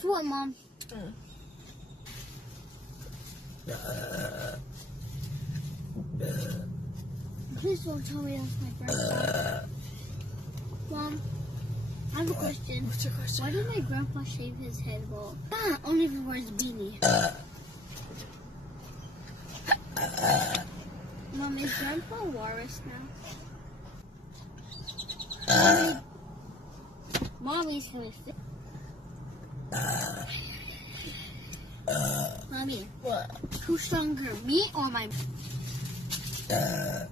Guess what, Mom? Please don't tell me that's my grandpa. Mom, I have a question. What's your question? Why did my grandpa shave his head bald? Only if he wears a beanie. Mom, is Grandpa a walrus now? Mommy's gonna fit. Mommy, What? who's stronger, me or my? Yeah.